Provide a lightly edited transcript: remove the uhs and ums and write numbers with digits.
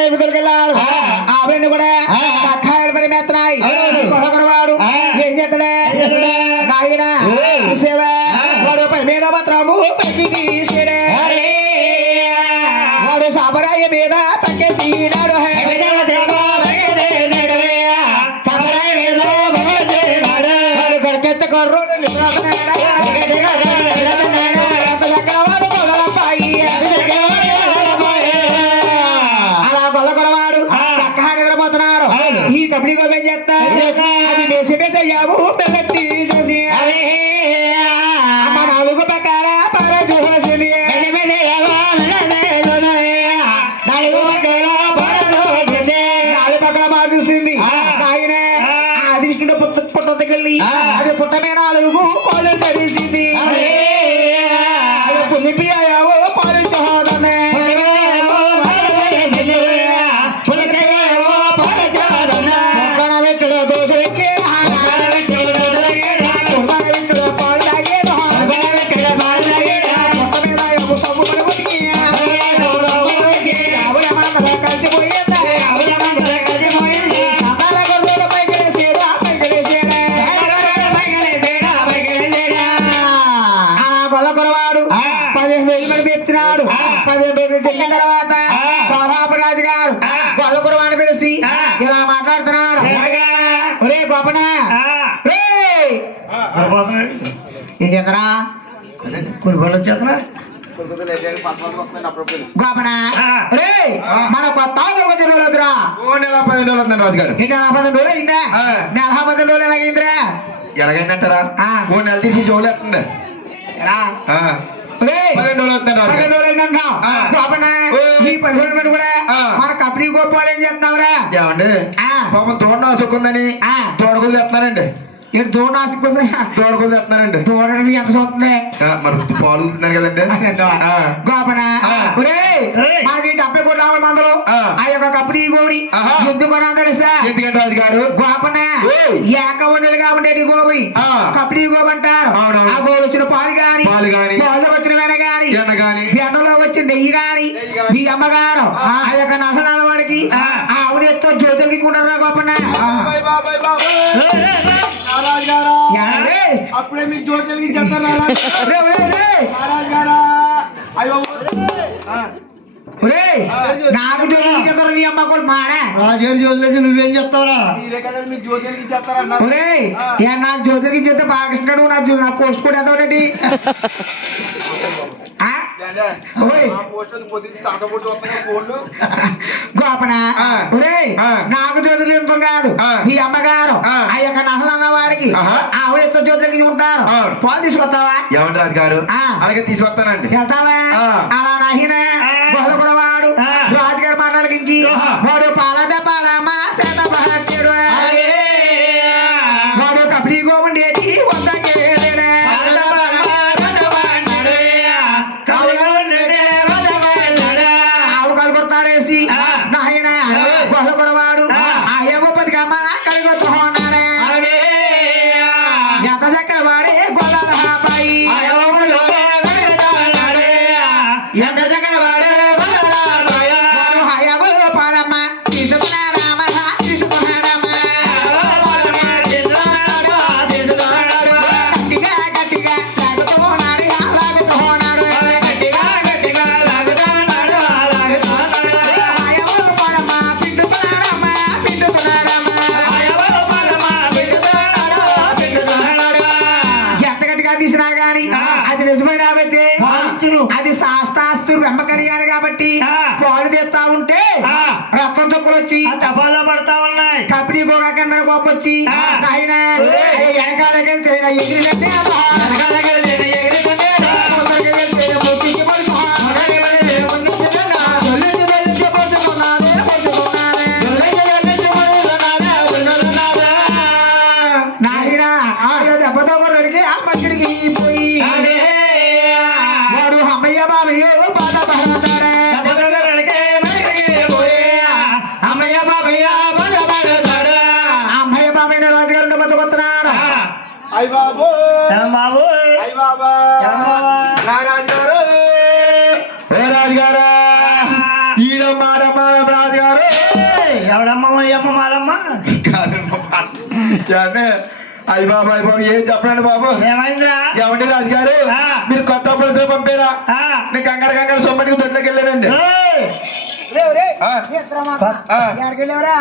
వెళ్ళాడు ఆవిడని కూడా సఖాయలు పడి మెత్తనాయి కొడగరవాడు ఏం చేస్తాడే నాయన చూసేవా వాడు పై మీద మాత్రము పైకి తీసేడే వాడు సాబరాయ మీద పక్కేసినాడు వాడు గడికెత్త కర్రోడు ఈ కబడ్డీ గోపం చేస్తా అది మేసి మేసయ్యావు బెల్లెత్తి చూసి అమ్మ నాలుగు పక్కన పర చూసి నాలుగు పక్కల బాగా చూసింది ఆయన అది విష్ణుడు పుట్టకెళ్ళి అది పుట్టమే నాలుగు కోళ్ళు తెలిసింది పులిపి అయ్యావు పాలు చోదనే తర్వాత సోహాపరాజు గారు గొల్లకురవాణి పిలిచి ఇలా మాట్లాడుతున్నాడు ఒరే గోపన ఏం చేతరా కొన్ని చేతరా గోపన రే మన కొత్త దొరకదురా నెల 10 రోజులు అవుతుంది రాజుగారు నెల 10 రోజులు అయిందా నెల 10 రోజులు ఎలాగైందిరా ఎలాగైందంటారా ఓ నెల తీసి జోలు ఎట్టండి 10 రోజులు అవుతుంది 10 రోజులు అయిందంటావు గోపన ఈ 10 రోజులు కూడా మన కబడ్డీ గోపాలు ఏం చేస్తున్నావురా ఏమండి పాపం తోడు ఆసుకుందని తోడుకులు తెస్తున్నారండి ఇక్కడ దూడ ఆసుకుంది తోడుకులు తెస్తున్నారండి తోడని ఎంత చూస్తుంది మరి పాలు కదండి గోపన మనకి 70 కోట్ల మందులు ఆ యొక్క కబడ్డీ గోడి ఎందుకు తెలుసా ఎందుకంటే రాజు గారు గోపన ఏకవండలుగా ఉండేది గోబి కబడ్డీ గోబు అంటారు ఆ గోలు వచ్చిన పాలు గాని పాలు వచ్చిన వెన గాని వెన్నలో వచ్చిన నెయ్యి గాని మీ అమ్మగారు ఆ యొక్క నసనాల వాడికి ఆవిడ ఎత్తో జ్యోతులకి కూడా గోపన అప్పుడే మీకు జ్యోతులకి చెప్తారా నాకు జ్యోతులకి చెప్తారా నీ అమ్మ కూడా మాడా రాజుగారి జ్యోతులకి నువ్వేం చెప్తావురా మీకు జ్యోతులకి చెప్తారా నాకు జ్యోతులకి చెప్తే బాలకృష్ణుడు నా పోస్ట్ కూడా ఎదవరేంటి గోపన నాకు జ్యోతులు ఎందుకు కాదు మీ అమ్మగారు ఆ యొక్క నసలన్న వాడికి ఆవిడ ఎత్తు జ్యోతులకి ఉంటారు పాలు తీసుకొస్తావా ఏమంటారు రాజు గారు అలాగే తీసుకొస్తానండి వెళ్తావా అలా నాహిన గొల్లకురవాడు రాజుగారి మాటలకించి వాడు పాలద పాలమ్మా సేత పహట్టాడు వాడు కబడ్డీ గోముండేటి వద్దకే నాయన గొల్లకురవాడు ఆ ఏమో 10 కమ్మ కలిగొచ్చు ఎంత చక్కర వాడే గొల్ల హాపాయి ఎంత చక్కర వాడే హయాబు పాలమ్మ తీసుకున్నాడమ్మ గట్టిగా గట్టిగా లాగుతున్నాడు తీసినా గాని అది నిజమైన అది శాస్త్రాస్తులు వెమ్మకలిగాడు కాబట్టి పాలు తెస్తా ఉంటే రక్తం చుక్కలు వచ్చి డబ్బాలో పడతా ఉన్నాయి కబడ్డీ గోగాకన్నా గొప్పొచ్చి ఆయన వెనకాలకి ఎగిరినట్టే దెబ్బతో అడిగి ఆ మధ్యకి పోయి వాడు అమ్మయ్య బాబయ్యో బాధ పడతాడే అమ్మయ్య బాబయ్య అమ్మయ్య బాబయ్య రాజుగారు బతుకొస్తున్నాడు అయ్య బాబు రాజుగారు ఈడ మారమ్మ రాజు గారు ఎవడమ్మ అయ్యమ్మ మారమ్మ అయ్య బాబు అయ్య బాబు ఏం చెప్పండి బాబు ఏమైందిరా ఏమండి రాజుగారు మీరు కొత్త పులుసు పంపారా నేను కంగారు సొమ్మటికి దొడ్లోకి వెళ్ళానండి ఏయ్! ఆ. ఎక్కడికి వెళ్ళావురా